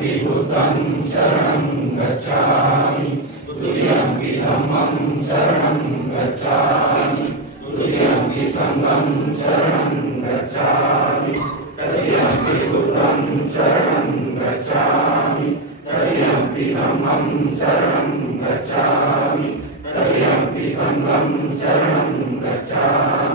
तुतियम्पि बुद्धं शरणं गच्छामि तुतियम्पि धम्मं शरणं गच्छामि तुतियम्पि संघं शरणं गच्छामि तदीयम्पि बुद्धं शरणं गच्छामि तदीयम्पि धम्मं शरणं गच्छामि तदीयम्पि संघं शरणं गच्छामि